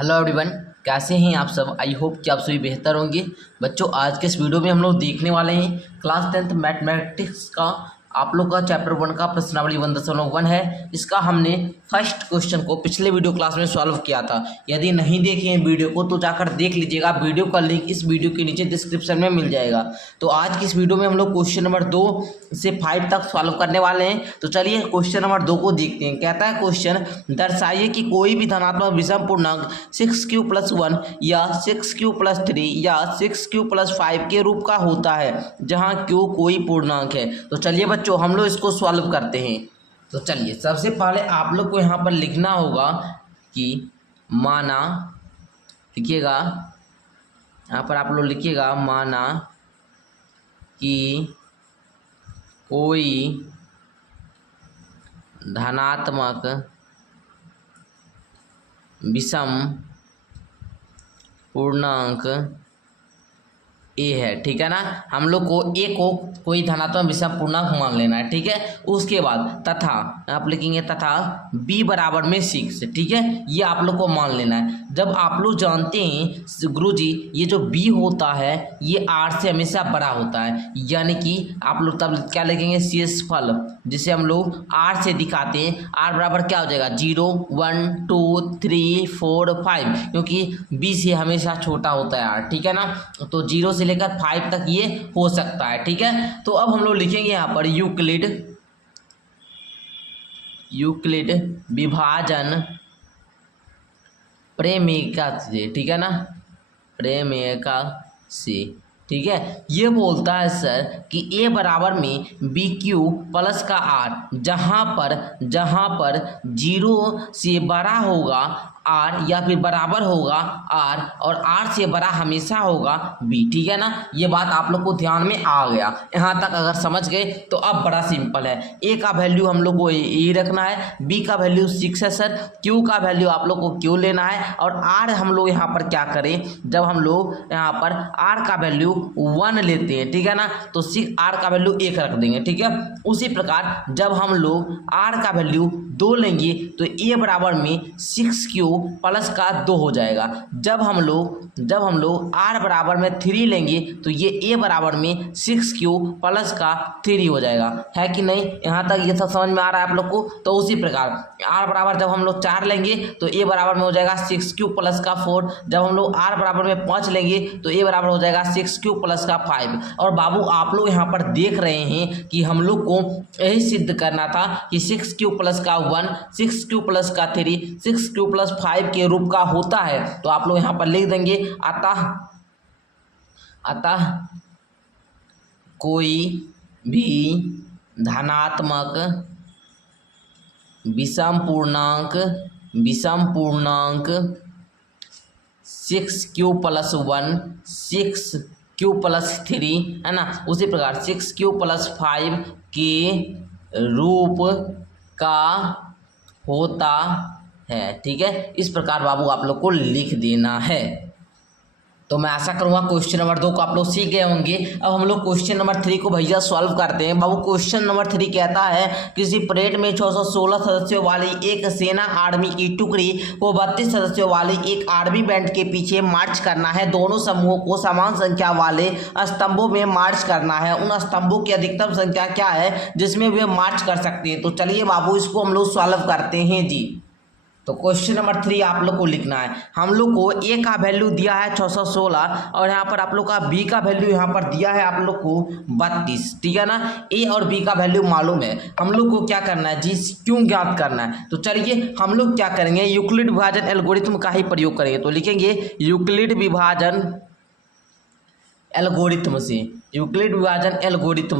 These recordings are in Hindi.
हेलो एवरीवन, कैसे हैं आप सब। आई होप कि आप सभी बेहतर होंगे। बच्चों, आज के इस वीडियो में हम लोग देखने वाले हैं क्लास 10th मैथमेटिक्स का आप लोग का चैप्टर 1 का प्रश्नावली 1.1 है। इसका हमने फर्स्ट क्वेश्चन को पिछले वीडियो क्लास में सॉल्व किया था। यदि नहीं देखे हैं वीडियो को तो जाकर देख लीजिएगा। वीडियो का लिंक इस वीडियो के नीचे डिस्क्रिप्शन में मिल जाएगा। तो आज की इस वीडियो में हम लोग क्वेश्चन नंबर 2 से 5 तक सॉल्व करने वाले हैं। तो चलिए क्वेश्चन नंबर 2 को देखते हैं। कहता है क्वेश्चन, दर्शाइए कि कोई भी धनात्मक विषम पूर्णांक 6q+1 या 6q+3 या 6q+5 के रूप का होता है जहां q कोई पूर्णांक है। तो चलिए बच्चों, हम लोग इसको सॉल्व करते हैं। तो चलिए, सबसे पहले आप लोग को यहाँ पर लिखना होगा कि माना, लिखिएगा यहाँ पर आप लोग लिखिएगा, माना कि कोई धनात्मक विषम पूर्णांक ए है। ठीक है ना। हम लोग को ए को कोई धनात्मक विषम पूर्णांक मान लेना है। ठीक है। उसके बाद तथा आप लिखेंगे तथा b बराबर में 6। ठीक है, ये आप लोग को मान लेना है। जब आप लोग जानते हैं गुरुजी, ये जो b होता है ये r से हमेशा बड़ा होता है, यानी कि आप लोग तब क्या लिखेंगे, शेषफल, जिसे हम लोग r से दिखाते हैं। r बराबर क्या हो जाएगा, 0 1 2 3 4 5, क्योंकि b से हमेशा छोटा होता है r। ठीक है ना। तो 0 से लेकर 5 तक ये हो सकता है। ठीक है। तो अब हम लोग लिखेंगे यहाँ पर यूक्लिड विभाजन प्रेमिका से। ठीक है ना, प्रेमिका से। ठीक है। ये बोलता है सर कि a बराबर में BQ+ का r, जहाँ पर 0 से बड़ा होगा r या फिर बराबर होगा r और r से बड़ा हमेशा होगा b। ठीक है ना। ये बात आप लोग को ध्यान में आ गया। यहाँ तक अगर समझ गए तो अब बड़ा सिंपल है। a का वैल्यू हम लोग को ए रखना है, b का वैल्यू 6 है सर, q का वैल्यू आप लोग को q लेना है, और r हम लोग यहाँ पर क्या करें, जब हम लोग यहाँ पर r का वैल्यू 1 लेते हैं, ठीक है ना, तो r का वैल्यू 1 रख देंगे। ठीक है। उसी प्रकार जब हम लोग r का वैल्यू 2 लेंगे तो a बराबर में 6q+ का 2 हो जाएगा। जब हम लोग r बराबर में 3 लेंगे तो ये a बराबर में 6q+ का 3 हो जाएगा। है कि नहीं। यहाँ तक ये सब समझ में आ रहा है आप लोग को। तो उसी प्रकार r बराबर जब हम लोग 4 लेंगे तो a बराबर में हो जाएगा 6q+ का 4। जब हम लोग r बराबर में 5 लेंगे तो a बराबर हो जाएगा 6q+ का 5। और बाबू आप लोग यहाँ पर देख रहे हैं कि हम लोग को यही सिद्ध करना था कि 6q+ का 1, 6q+ का 3, 6q+ 5 के रूप का होता है। तो आप लोग यहाँ पर लिख देंगे, अतः कोई भी धनात्मक विषम पूर्णांक 6q+1, 6q+3, है ना, उसी प्रकार 6q+5 के रूप का होता है। ठीक है। इस प्रकार बाबू आप लोग को लिख देना है। तो मैं आशा करूंगा क्वेश्चन नंबर 2 को आप लोग सीख गए होंगे। अब हम लोग क्वेश्चन नंबर 3 को भैया सॉल्व करते हैं। बाबू क्वेश्चन नंबर 3 कहता है, किसी परेड में 616 सदस्यों वाली एक सेना आर्मी की टुकड़ी को 32 सदस्यों वाली एक आर्मी बैंड के पीछे मार्च करना है। दोनों समूहों को समान संख्या वाले स्तंभों में मार्च करना है। उन स्तंभों की अधिकतम संख्या क्या है जिसमें वे मार्च कर सकते हैं। तो चलिए बाबू, इसको हम लोग सॉल्व करते हैं जी। तो क्वेश्चन नंबर 3 आप लोग को लिखना है। हम लोग को a का वैल्यू दिया है 616 और यहाँ पर आप लोग का b का वैल्यू यहाँ पर दिया है आप लोग को 32। ठीक है ना। a और b का वैल्यू मालूम है। हम लोग को क्या करना है जी, क्यों ज्ञात करना है। तो चलिए हम लोग क्या करेंगे, यूक्लिड विभाजन एल्गोरिथम का ही प्रयोग करेंगे। तो लिखेंगे यूक्लिड विभाजन एल्गोरिथम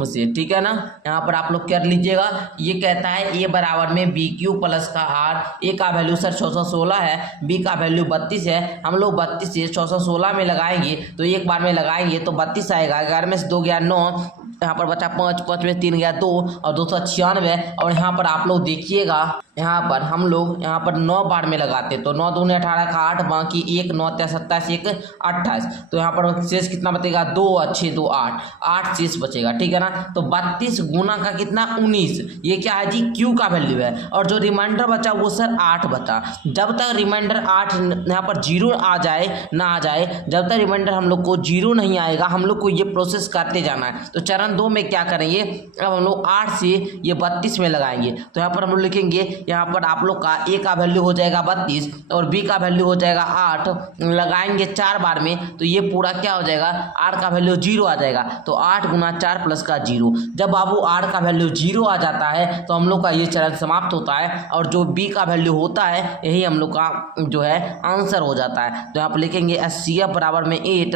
से। ठीक है ना। यहाँ पर आप लोग कर लीजिएगा। ये कहता है a बराबर में BQ+ का r। a का वैल्यू सर 616 है, b का वैल्यू 32 है। हम लोग 32 से 616 में लगाएंगे तो एक बार में लगाएंगे तो 32 आएगा। 11 में से 2 गया 9, यहाँ पर बचा 5, 5 में 3 गया 2 और 296। और यहाँ पर आप लोग देखिएगा यहाँ पर हम लोग यहाँ पर 9 बार में लगाते तो 9 दूनी 18 का 8, बाकी 1 9 27 1 28, तो यहाँ पर शेष कितना बचेगा 2 और 6 2 8, 8 शेष बचेगा, ठीक है ना। तो 32 गुना का कितना 19, ये क्या है जी क्यू का वैल्यू है। और जो रिमाइंडर बचा वो सर 8 बता। जब तक रिमाइंडर 8 यहाँ पर 0 आ जाए ना आ जाए, जब तक रिमाइंडर हम लोग को 0 नहीं आएगा हम लोग को ये प्रोसेस करते जाना है। तो चरण 2 में क्या करेंगे, अब हम लोग 8 से ये 32 में लगाएंगे। तो यहाँ पर हम लोग लिखेंगे, यहाँ पर आप लोग का ए का वैल्यू हो जाएगा 32 और बी का वैल्यू हो जाएगा 8, लगाएंगे 4 बार में तो ये पूरा क्या हो जाएगा, आर का वैल्यू 0 आ जाएगा। तो 8 गुना 4 प्लस का 0, जब बाबू आर का वैल्यू 0 आ जाता है तो हम लोग का ये चरण समाप्त होता है और जो बी का वैल्यू होता है यही हम लोग का जो है आंसर हो जाता है। तो यहाँ पर लिखेंगे HCF बराबर में 8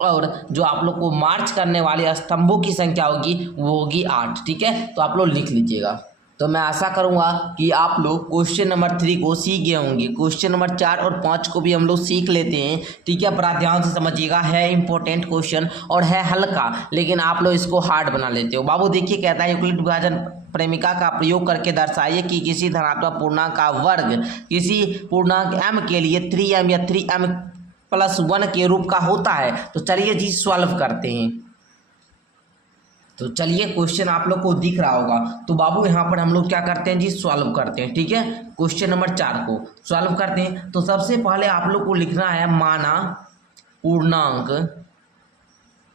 और जो आप लोग को मार्च करने वाले स्तंभों की संख्या होगी वो होगी 8, ठीक है। तो आप लोग लिख लीजिएगा। तो मैं आशा करूंगा कि आप लोग क्वेश्चन नंबर 3 को सीख गए होंगे। क्वेश्चन नंबर 4 और 5 को भी हम लोग सीख लेते हैं, ठीक है। बड़ा ध्यान से समझिएगा, है इंपॉर्टेंट क्वेश्चन और है हल्का, लेकिन आप लोग इसको हार्ड बना लेते हो। बाबू देखिए कहता है यूक्लिड विभाजन प्रेमिका का प्रयोग करके दर्शाइए कि किसी धनात्मक पूर्णांक का वर्ग किसी पूर्णांक m के लिए 3m या 3m+1 के रूप का होता है। तो चलिए जी सॉल्व करते हैं। तो चलिए क्वेश्चन आप लोग को दिख रहा होगा। तो बाबू यहाँ पर हम लोग क्या करते हैं जी, सॉल्व करते हैं, ठीक है। क्वेश्चन नंबर 4 को सॉल्व करते हैं। तो सबसे पहले आप लोग को लिखना है माना पूर्णांक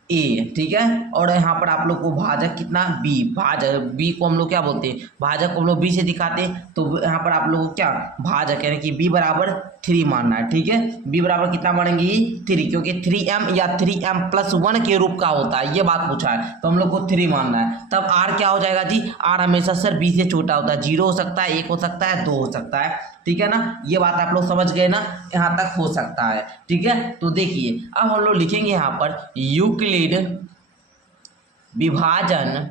ए, ठीक है। और यहाँ पर आप लोग को भाजक कितना बी, भाजक बी को हम लोग क्या बोलते हैं, भाजक को हम लोग बी से दिखाते हैं। तो यहाँ पर आप लोग को क्या भाजक यानी कि बी बराबर 3 मानना है, ठीक है। बी बराबर कितना मानेंगे 3, क्योंकि 3m या 3m+1 के रूप का होता है, ये बात पूछा है तो हम लोग को 3 मानना है। तब r क्या हो जाएगा जी, r हमेशा सर b से छोटा होता है, 0 हो सकता है, 1 हो सकता है, 2 हो सकता है, ठीक है ना। ये बात आप लोग समझ गए ना, यहाँ तक हो सकता है, ठीक है। तो देखिए अब हम लोग लिखेंगे यहाँ पर यूक्लिड विभाजन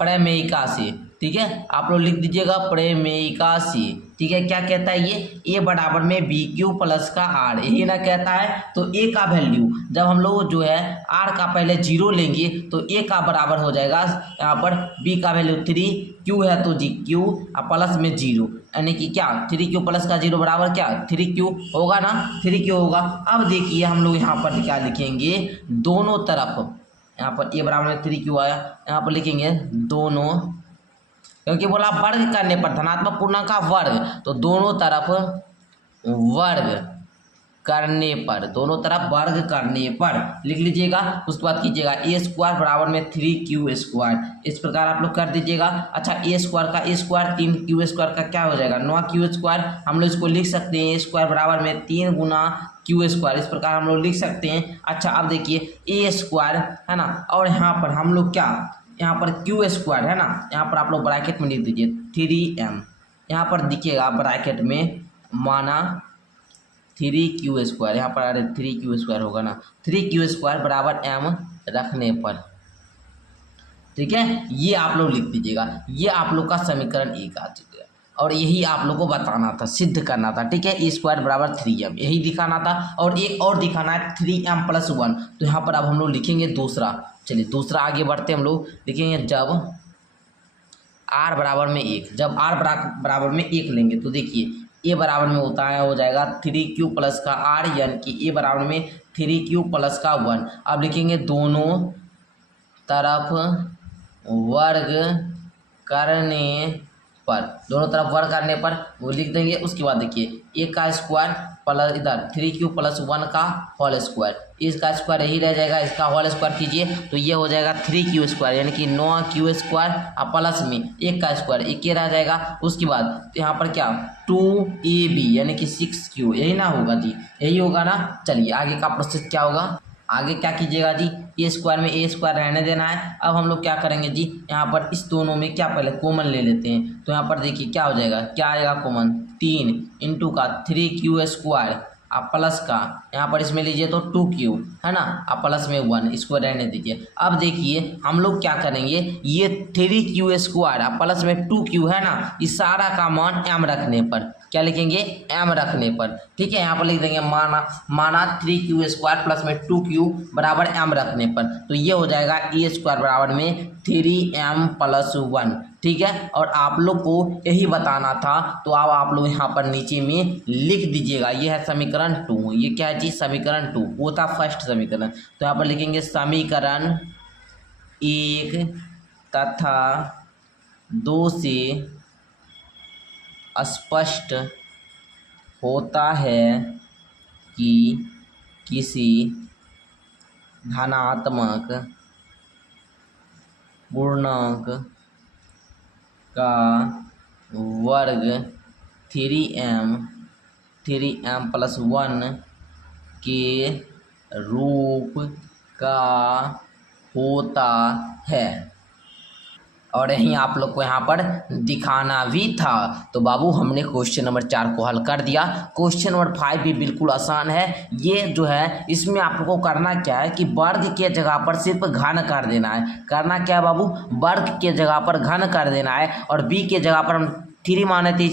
प्रमेयिका से, ठीक है। आप लोग लिख दीजिएगा प्रमेयिका से, ठीक है। क्या कहता है ये, ए बराबर में BQ प्लस का R, यही ना कहता है। तो ए का वैल्यू जब हम लोग जो है R का पहले 0 लेंगे तो ए का बराबर हो जाएगा यहाँ पर B का वैल्यू 3, Q है तो जी Q प्लस में 0, यानी कि क्या 3Q प्लस का 0 बराबर क्या 3Q होगा ना, 3Q होगा। अब देखिए हम लोग यहाँ पर क्या लिखेंगे, दोनों तरफ यहाँ पर ए बराबर में 3Q आया, यहाँ पर लिखेंगे दोनों, क्योंकि बोला वर्ग करने पर धनात्मक पूर्णांक का वर्ग, तो दोनों तरफ वर्ग करने पर, दोनों तरफ वर्ग करने पर लिख लीजिएगा। उसके बाद कीजिएगा a² बराबर में 3Q², इस प्रकार आप लोग कर दीजिएगा। अच्छा a² का a², 3Q² का क्या हो जाएगा 9Q², हम लोग इसको लिख सकते हैं a² बराबर में 3 गुना Q², इस प्रकार हम लोग लिख सकते हैं। अच्छा अब देखिए a² है ना, और यहाँ पर हम लोग क्या, यहाँ पर Q² है ना, यहाँ पर आप लोग ब्रैकेट में लिख दीजिए 3m, यहाँ पर दिखिएगा ब्रैकेट में माना 3Q², यहाँ पर अरे 3Q² होगा ना, 3Q² बराबर m रखने पर, ठीक है। ये आप लोग लिख दीजिएगा, ये आप लोग का समीकरण 1 आ चुका है और यही आप लोग को बताना था, सिद्ध करना था, ठीक है। a² बराबर 3m यही दिखाना था और एक और दिखाना है 3m+1। तो यहाँ पर अब हम लोग लिखेंगे दूसरा, चलिए दूसरा आगे बढ़ते हम लोग लिखेंगे, जब r बराबर में 1, जब r बराबर में 1 लेंगे तो देखिए ए बराबर में होता है हो जाएगा 3Q प्लस का R, यानी कि ए बराबर में 3Q प्लस का 1। अब लिखेंगे दोनों तरफ वर्ग करने पर, दोनों तरफ वर्ग करने पर वो लिख देंगे। उसके बाद देखिए ए का स्क्वायर प्लस इधर 3Q प्लस 1 का होल स्क्वायर, इसका स्क्वायर यही रह जाएगा, इसका होल स्क्वायर कीजिए तो ये हो जाएगा 3Q² यानी कि 9Q² प्लस में 1 का स्क्वायर, 1 रह जाएगा। उसके बाद यहाँ पर क्या 2AB यानी कि 6Q, यही ना होगा जी, यही होगा ना। चलिए आगे का प्रोसेस क्या होगा, आगे क्या कीजिएगा जी, a² में a² रहने देना है। अब हम लोग क्या करेंगे जी, यहाँ पर इस दोनों में क्या पहले कॉमन ले लेते हैं। तो यहाँ पर देखिए क्या हो जाएगा, क्या आएगा कॉमन, 3 इंटू का 3Q² आप प्लस का यहाँ पर इसमें लीजिए तो 2Q है ना, आप प्लस में 1, इसको रहने दीजिए। अब देखिए हम लोग क्या करेंगे, ये 3Q² आप प्लस में 2Q है ना, इस सारा का मान m रखने पर क्या लिखेंगे, m रखने पर। ठीक है, यहाँ पर लिख देंगे माना 3q² प्लस में 2q बराबर m रखने पर, तो ये हो जाएगा a² बराबर में 3m+1। ठीक है, और आप लोग को यही बताना था, तो अब आप लोग यहाँ पर नीचे में लिख दीजिएगा। ये है समीकरण 2, ये क्या है चीज, समीकरण 2, वो था फर्स्ट समीकरण। तो यहाँ पर लिखेंगे समीकरण 1 तथा 2 से स्पष्ट होता है कि किसी धनात्मक पूर्णांक का वर्ग 3m+1 के रूप का होता है, और यहीं आप लोग को यहाँ पर दिखाना भी था। तो बाबू हमने क्वेश्चन नंबर 4 को हल कर दिया। क्वेश्चन नंबर 5 भी बिल्कुल आसान है। ये जो है इसमें आप लोग को करना क्या है कि वर्ग के जगह पर सिर्फ घन कर देना है। करना क्या है बाबू, वर्ग के जगह पर घन कर देना है, और बी के जगह पर हम 3 माने थे,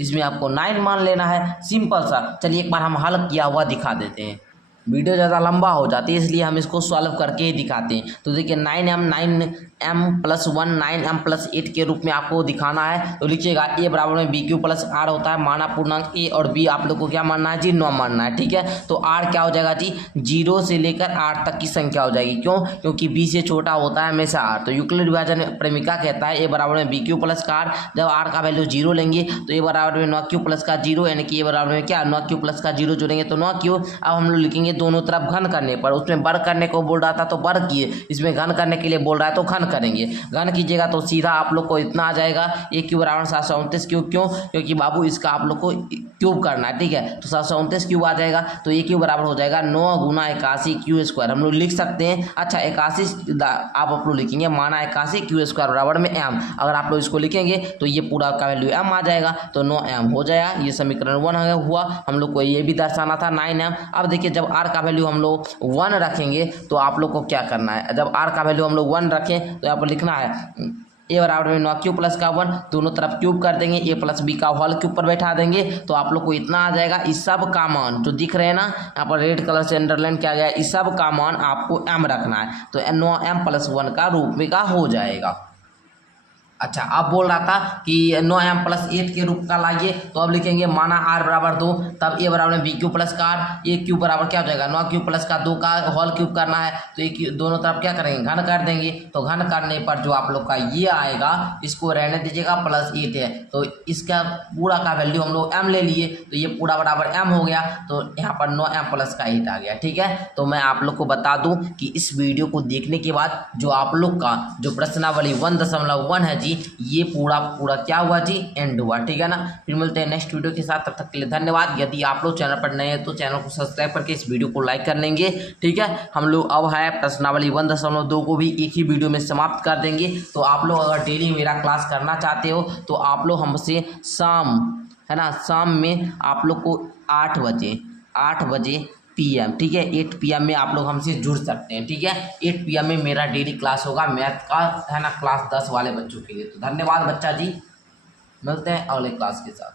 इसमें आपको 9 मान लेना है। सिंपल सा। चलिए एक बार हम हल किया हुआ दिखा देते हैं। वीडियो ज़्यादा लंबा हो जाती है इसलिए हम इसको सॉल्व करके ही दिखाते हैं। तो देखिए 9m+1 9m+8 के रूप में आपको दिखाना है। तो लिखिएगा a बराबर में bq+r होता है, माना पूर्णांक a, और b आप लोग को क्या मानना है जी, 9 मानना है। ठीक है, तो r क्या हो जाएगा जी, 0 से लेकर r तक की संख्या हो जाएगी। क्यों, क्योंकि b से छोटा होता है हमेशा r। तो यूक्लिड विभाजन प्रेमिका कहता है a बराबर में bq+r, जब r का वैल्यू 0 लेंगे तो a बराबर में 9q+0, यानी कि a बराबर में क्या 9q+0 जोड़ेंगे तो 9q। अब हम लोग लिखेंगे दोनों तरफ घन करने पर। उसमें वर्ग करने को बोल रहा था तो वर्ग किए, इसमें घन करने के लिए बोल रहा है तो घन करेंगे। घन कीजिएगा तो सीधा आप लोग को इतना आ जाएगा, a क्यूब बराबर 729 क्यूब। क्यों, क्योंकि बाबू इसका आप लोग को क्यूब करना है। ठीक है, तो 729 क्यूब आ जाएगा, तो a क्यूब बराबर हो जाएगा 9 × 81 q²। हम लोग लिख सकते हैं। अच्छा 81 आप लोग लिखेंगे, माना 81 q² बराबर में m। अगर आप लोग इसको लिखेंगे तो ये पूरा का वैल्यू m आ जाएगा, तो 9m हो जाएगा। ये समीकरण 1 हुआ। हम लोग को ये भी दर्शाना था 9m। अब देखिए जब r का वैल्यू हम लोग 1 रखेंगे तो आप लोग को क्या करना है, जब r का वैल्यू हम लोग 1 रखें तो यहाँ पर लिखना है a बराबर में 9q+1, दोनों तरफ क्यूब कर देंगे, a + b का होल क्यूब पर बैठा देंगे, तो आप लोग को इतना आ जाएगा। इस सब का मान जो दिख रहे हैं ना, यहाँ पर रेड कलर से अंडरलाइन किया गया है, इस सब का मान आपको m रखना है, तो 9m+1 का रूप में का हो जाएगा। अच्छा अब बोल रहा था कि 9m+8 के रूप का लाइए, तो अब लिखेंगे माना r बराबर 2, तब a बराबर में bq+ का r, a क्यूब बराबर क्या हो जाएगा 9q+2 का होल क्यूब करना है, तो ये दोनों तरफ क्या करेंगे घन कर देंगे। तो घन करने पर जो आप लोग का ये आएगा, इसको रहने दीजिएगा +8 है, तो इसका पूरा का वैल्यू हम लोग m ले लिए, तो ये पूरा बराबर m हो गया, तो यहाँ पर 9m+8 आ गया। ठीक है, तो मैं आप लोग को बता दूं कि इस वीडियो को देखने के बाद जो आप लोग का जो प्रश्नावली 1.1 है जी, ये पूरा क्या हुआ जी, एंड हुआ। ठीक है ना, फिर मिलते हैं नेक्स्ट वीडियो के साथ, तब तक के लिए धन्यवाद। यदि आप लोग चैनल पर नए हैं तो चैनल को सब्सक्राइब करके इस वीडियो को लाइक कर लेंगे। ठीक है, हम लोग अब है प्रश्नावली 1.2 को भी एक ही वीडियो में समाप्त कर देंगे। तो आप लोग अगर डेली मेरा क्लास करना चाहते हो तो आप लोग हमसे शाम है ना, शाम में आप लोग को 8 बजे PM, ठीक है 8 PM में आप लोग हमसे जुड़ सकते हैं। ठीक है, 8 PM में मेरा डेली क्लास होगा मैथ का, है ना, क्लास 10 वाले बच्चों के लिए। तो धन्यवाद बच्चा जी, मिलते हैं अगले क्लास के साथ।